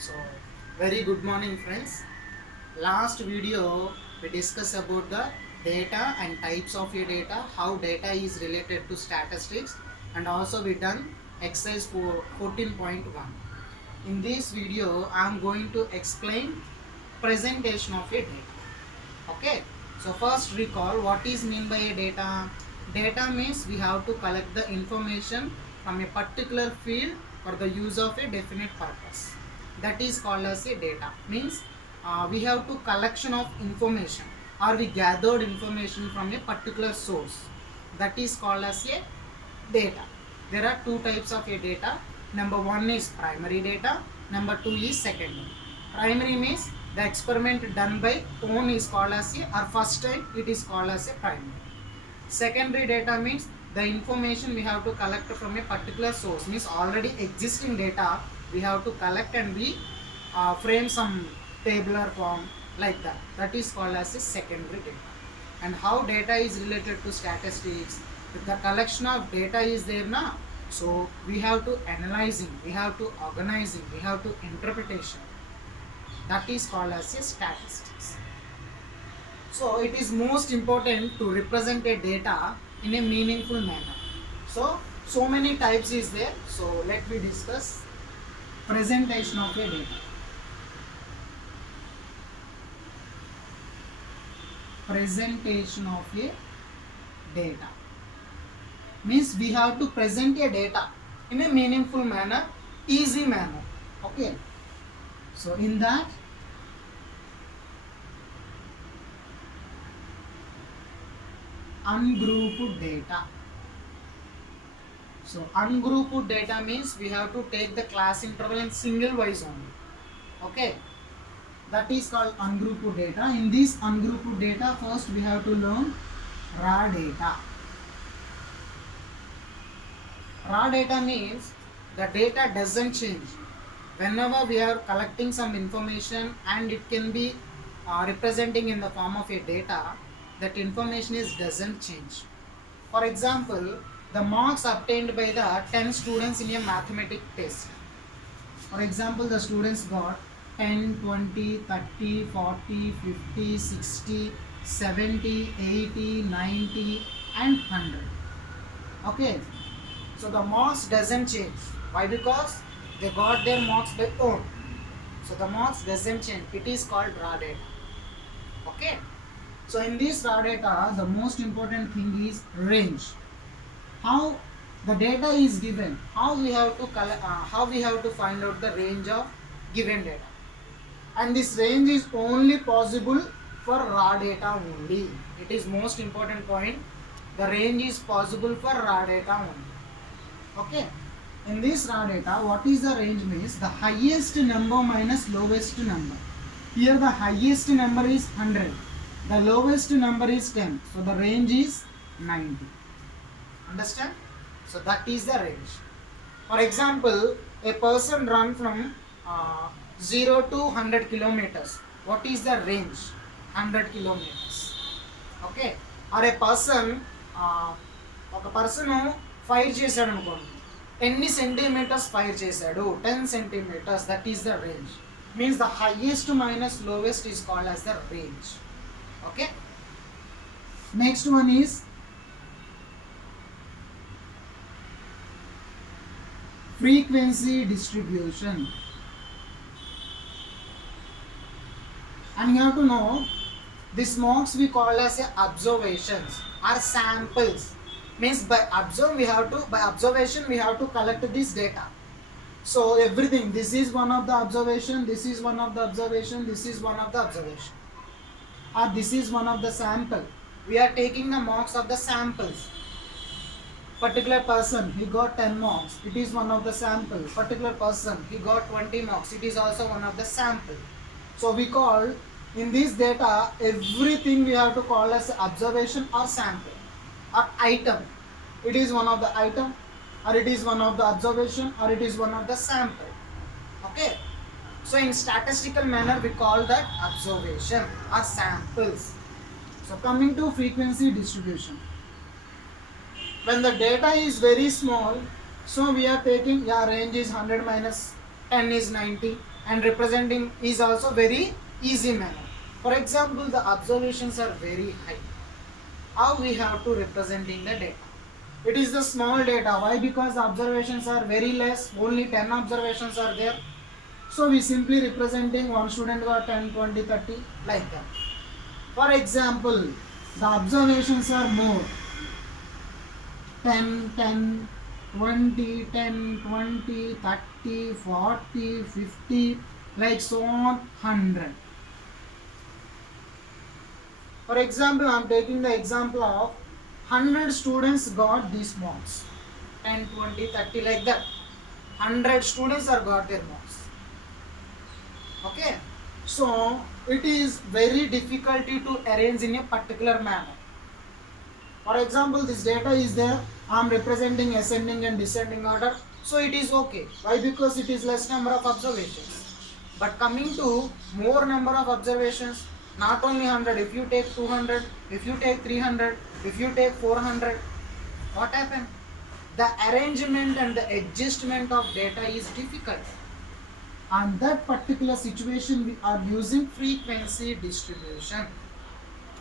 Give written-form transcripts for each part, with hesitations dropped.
So, very good morning, friends. Last video we discussed about the data and types of your data, how data is related to statistics, and also we done exercise for 14.1. In this video, I am going to explain presentation of a data. Okay. So first recall what is mean by a data. Data means we have to collect the information from a particular field for the use of a definite purpose. That is called as a data. Means we have to collection of information or we gathered information from a particular source. That is called as a data. There are two types of a data. Number one is primary data. Number two is secondary. Primary means the experiment done by own is called as a, or first time it is called as a primary. Secondary data means the information we have to collect from a particular source, means already existing data we have to collect and we frame some tabular form like that. That is called as a secondary data. And how data is related to statistics, if the collection of data is there now, so we have to analyzing, we have to organizing, we have to interpretation. That is called as a statistics. So it is most important to represent a data in a meaningful manner. So many types is there. So let me discuss presentation of a data. Presentation of a data means we have to present a data in a meaningful manner, easy manner. Okay. So in that ungrouped data. So ungrouped data means we have to take the class interval in single wise only. Okay. That is called ungrouped data. In this ungrouped data, first we have to learn raw data. Raw data means the data doesn't change. Whenever we are collecting some information and it can be representing in the form of a data, that information doesn't change. For example, the marks obtained by the 10 students in a mathematics test. For example, the students got 10, 20, 30, 40, 50, 60, 70, 80, 90 and 100. Okay. So the marks doesn't change. Why? Because they got their marks by own. So the marks doesn't change. It is called raw data. Okay. So in this raw data, the most important thing is range. How the data is given. How we have to find out the range of given data. And this range is only possible for raw data only. It is most important point. The range is possible for raw data only. Okay. In this raw data, what is the range means the highest number minus lowest number. Here the highest number is 100. The lowest number is 10. So the range is 90. Understand? So that is the range. For example, a person run from 0 to 100 kilometers. What is the range? 100 kilometers. Okay. Or a person, fire చేశాడు అనుకోండి, ఎన్ని centimetres fire చేశాడు, 10 centimetres. That is the range. Means the highest minus lowest is called as the range. Okay. Next one is frequency distribution. And you have to know these marks we call as observations or samples. Means by observation we have to collect this data. So everything, this is one of the observation, this is one of the observation, this is one of the observation, or this is one of the sample. We are taking the marks of the samples. Particular person, he got 10 marks, it is one of the sample. Particular person, he got 20 marks, it is also one of the sample. So we call in this data everything we have to call as observation or sample or item. It is one of the item, or it is one of the observation, or it is one of the sample. Okay. So in statistical manner we call that observation or samples. So coming to frequency distribution. When the data is very small, so we are taking range is 100 minus 10 is 90, and representing is also very easy manner. For example, the observations are very high. How we have to representing the data? It is the small data. Why? Because the observations are very less, only 10 observations are there. So we simply representing one student got 10, 20, 30 like that. For example, the observations are more, 10, 10, 20, 10, 20, 30, 40, 50, like so on, 100. For example, I am taking the example of 100 students got these marks, 10, 20, 30 like that. 100 students are got their marks. Okay, so it is very difficult to arrange in a particular manner. For example, this data is there, I am representing ascending and descending order, so it is okay. Why? Because it is less number of observations. But coming to more number of observations, not only 100, if you take 200, if you take 300, if you take 400, what happened? The arrangement and the adjustment of data is difficult. On that particular situation, we are using frequency distribution.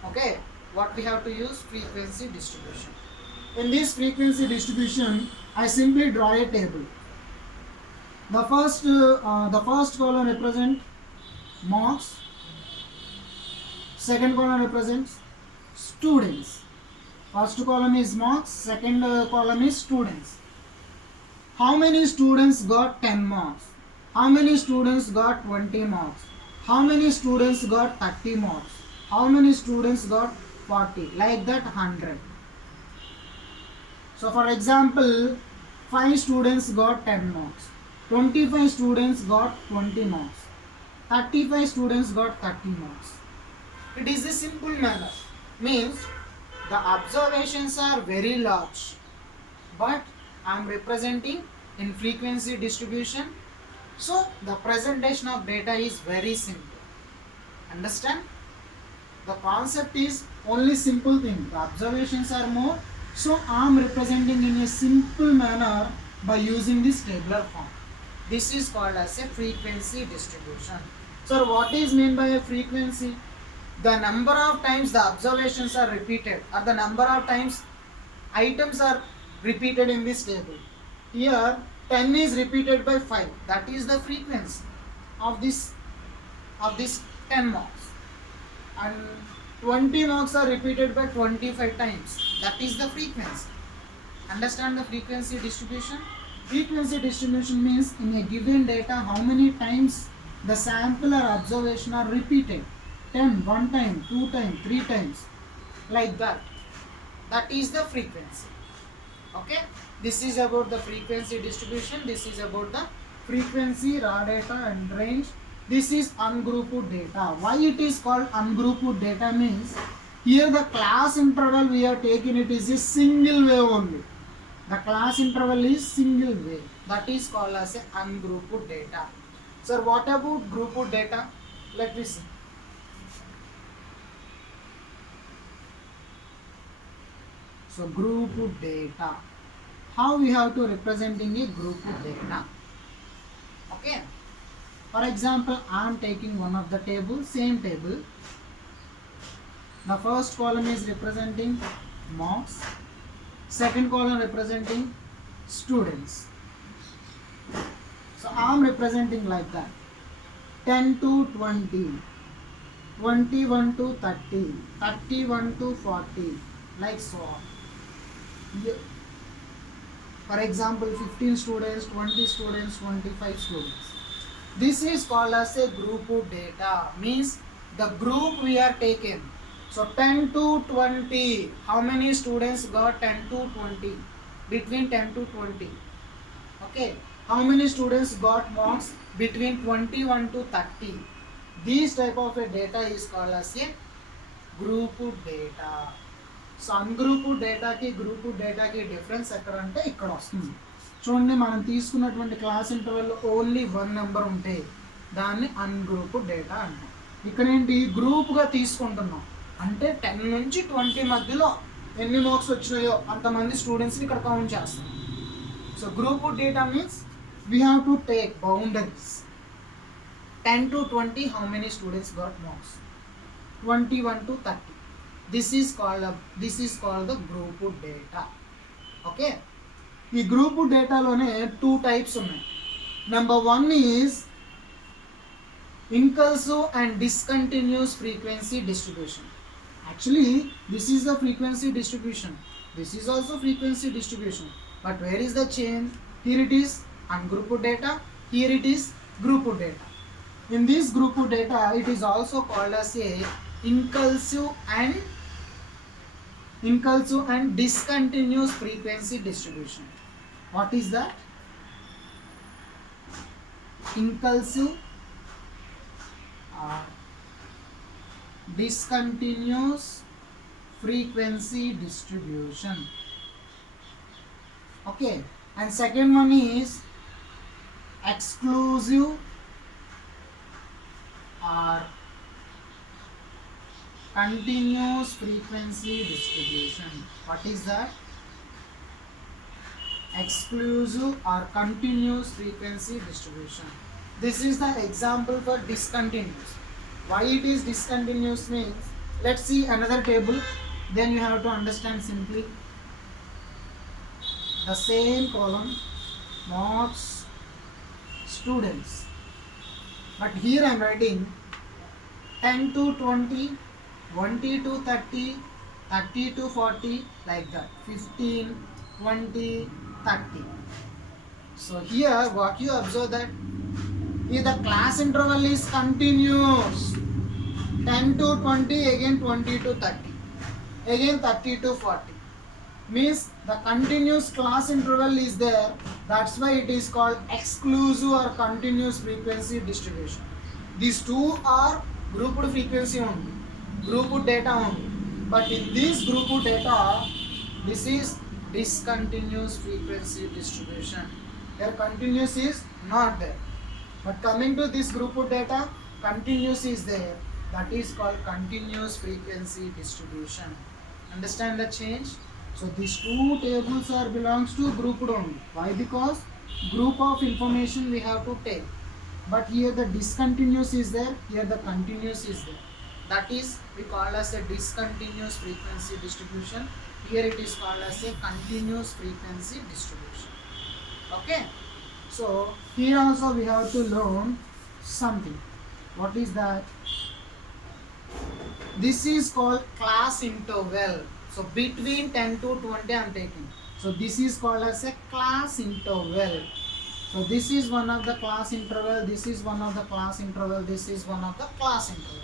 Okay, what we have to use? Frequency distribution. In this frequency distribution, I simply draw a table. The first column represents marks. Second column represents students. First column is marks. Second column is students. How many students got 10 marks? How many students got 20 marks? How many students got 30 marks? How many students got 40? Like that, 100. So for example, 5 students got 10 marks. 25 students got 20 marks. 35 students got 30 marks. It is a simple manner. Means the observations are very large, but I am representing in frequency distribution. So the presentation of data is very simple. Understand? The concept is only simple thing. The observations are more. So I am representing in a simple manner by using this tabular form. This is called as a frequency distribution. So what is meant by a frequency? The number of times the observations are repeated, or the number of times items are repeated in this table. Here 10 is repeated by 5. That is the frequency of this 10 marks. And 20 marks are repeated by 25 times. That is the frequency. Understand the frequency distribution? Frequency distribution means in a given data how many times the sample or observation are repeated. 10, 1 time, 2 times, 3 times, like that. That is the frequency. Okay, this is about the frequency distribution. This is about the frequency, raw data and range. This is ungrouped data. Why it is called ungrouped data means here the class interval we have taken, it is a single wave only. The class interval is single wave. That is called as a ungrouped data. Sir, what about grouped data? Let me see. So grouped data. How we have to representing a grouped data? Okay. For example, I am taking one of the table, same table. The first column is representing marks. Second column representing students. So I am representing like that. 10 to 20, 21 to 30, 31 to 40, like so on. For example, 15 students, 20 students, 25 students. This is called as a group of data. Means the group we are taken. So 10 to 20. How many students got 10 to 20? Between 10 to 20. Okay. How many students got marks between 21 to 30? This type of a data is called as a group of data. So ungrouped డేటాకి grouped డేటాకి difference ఎక్కడ అంటే ఇక్కడ వస్తుంది. చూడండి, మనం తీసుకున్నటువంటి class ఇంటర్వెల్లో only 1 number ఉంటే దాన్ని అన్గ్రూప్డ్ డేటా అంటాం. ఇక్కడ ఏంటి, గ్రూప్గా తీసుకుంటున్నాం అంటే 10 నుంచి 20 మధ్యలో ఎన్ని మార్క్స్ వచ్చినాయో అంతమంది స్టూడెంట్స్ని ఇక్కడ కౌంట్ చేస్తాం. So grouped data means we have to take boundaries. 10 to 20, how many students got marks? 21 to 30. This is called the group data. Okay. ఈ గ్రూప్ డేటాలోనే 2 types ఉన్నాయి. Number 1 is inclusive and discontinuous frequency distribution. Actually, this is the frequency distribution. This is also frequency distribution. But where is the change? Here it is ungrouped data. Here it is grouped data. In this grouped data, it is also called as a inclusive and discontinuous frequency distribution. What is that? Inclusive discontinuous frequency distribution. Okay, and second one is exclusive or continuous frequency distribution. What is that? Exclusive or continuous frequency distribution. This is the example for discontinuous. Why it is discontinuous means, let's see another table, then you have to understand simply. The same column, marks, students, but here I am writing 10 to 20, 20 to 30, 30 to 40, like that, 15, 20, 30. So here what you observe that here the class interval is continuous. 10 to 20, again 20 to 30, again 30 to 40. Means the continuous class interval is there. That's why it is called exclusive or continuous frequency distribution. These two are grouped frequency only, grouped data only. But in this grouped data, this is discontinuous frequency distribution. Here continuous is not there. But coming to this grouped data, continuous is there. That is called continuous frequency distribution. Understand the change? So these two tables are belongs to grouped only. Why? Because group of information we have to take. But here the discontinuous is there, here the continuous is there. That is we call as a discontinuous frequency distribution. Here it is called as a continuous frequency distribution. Okay. So here also we have to learn something. What is that? This is called class interval. So between 10 to 20 I am taking. So this is called as a class interval. So this is one of the class interval, this is one of the class interval, this is one of the class interval.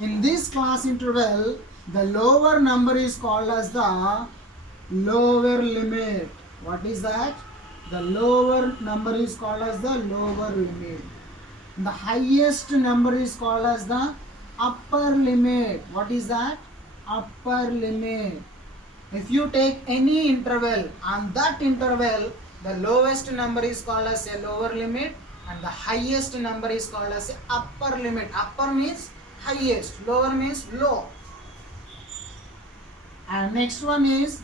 In this class interval, the lower number is called as the lower limit. What is that? The lower number is called as the lower limit. The highest number is called as the upper limit. What is that? Upper limit. If you take any interval, on that interval, the lowest number is called as a lower limit and the highest number is called as a upper limit. Upper means highest, lower means low. And next one is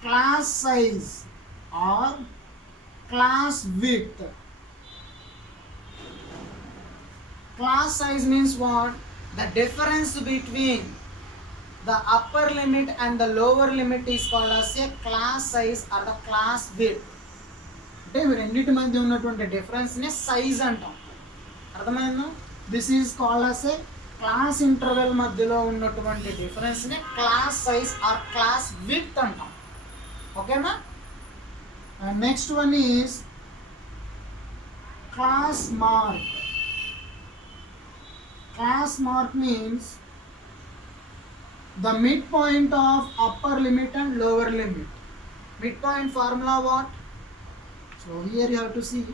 class size or class width. Class size means what? The difference between the upper limit and the lower limit is called as a class size or the class width. అంటే రెండింటి మధ్య ఉన్నటువంటి difference ని size అంటాం. అర్థమైందా? This is called as a class interval మధ్యలో ఉన్నటువంటి difference ని class size are class width అంటాం. ఓకేనా? And next one is class mark. Class mark means the midpoint of upper limit and lower limit. Midpoint formula what? So here you have to see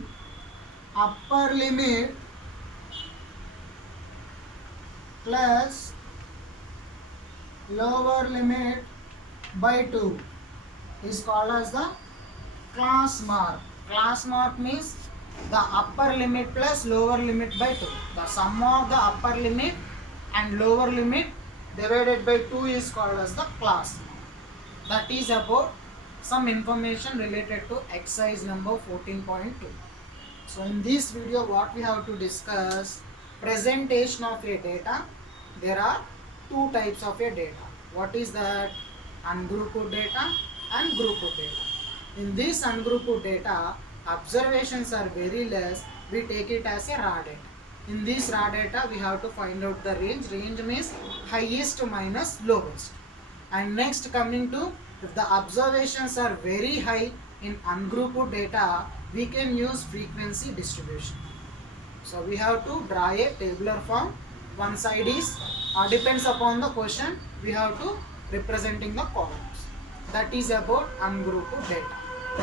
upper limit plus lower limit by 2 is called as the class mark. Class mark means the upper limit plus lower limit by 2. The sum of the upper limit and lower limit divided by 2 is called as the class mark. That is about some information related to exercise number 14.2. So in this video what we have to discuss, presentation of a data. There are two types of a data. What is that? Ungrouped data and grouped data. In this ungrouped data, observations are very less. We take it as a raw data. In this raw data, we have to find out the range. Range means highest minus lowest. And next coming to, if the observations are very high in ungrouped data, we can use frequency distribution. So we have to draw a tabular form. One side is depends upon the question, we have to representing the columns. That is about ungrouped data.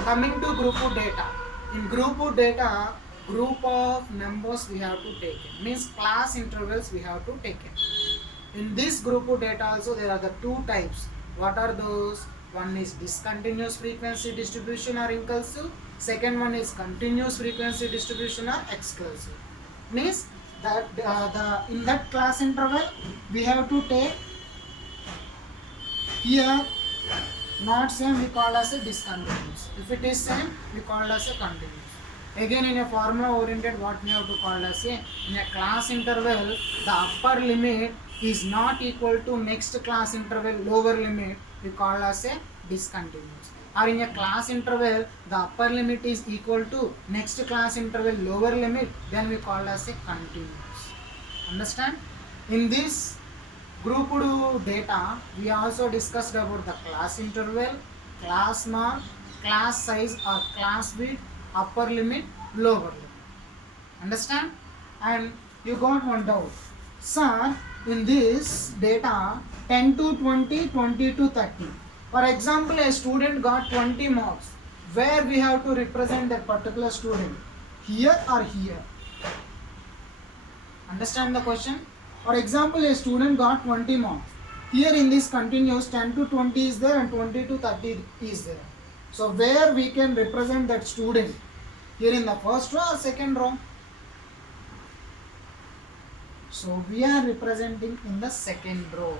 Coming to grouped data. In grouped data, group of numbers we have to take in. Means class intervals we have to take in. In this grouped data also there are the two types. What are those? One is discontinuous frequency distribution or inclusive. Second one is continuous frequency distribution or exclusive. Means that in that class interval we have to take here not same we call as a discontinuous. If it is same we call as a continuous. Again in a formula oriented what we have to call as a, in a class interval the upper limit is not equal to next class interval lower limit, we call as a discontinuous. Or in a class interval the upper limit is equal to next class interval lower limit, then we call as a continuous. Understand? In this grouped data we also discussed about the class interval, class mark, class size or class width, upper limit, lower limit. Understand? And you got one doubt. Sir, in this data 10 to 20, 20 to 30. For example, a student got 20 marks. Where we have to represent that particular student? Here or here? Understand the question? For example, a student got 20 marks. Here in this continuous 10 to 20 is there and 20 to 30 is there. So where we can represent that student? Here in the first row or second row? So we are representing in the second row.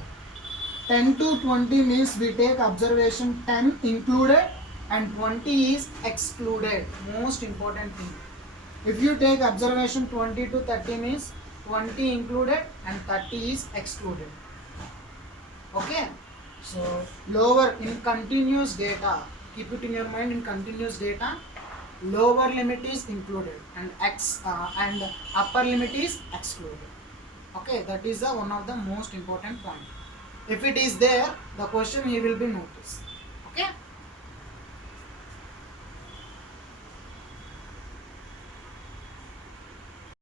10 to 20 means we take observation 10 included and 20 is excluded. Most important thing. If you take observation 20 to 30 means 20 included and 30 is excluded. Okay. So lower in continuous data, keep it in your mind, in continuous data lower limit is included and upper limit is excluded. Okay, that is one of the most important point. If it is there, the question he will be noticed. Okay.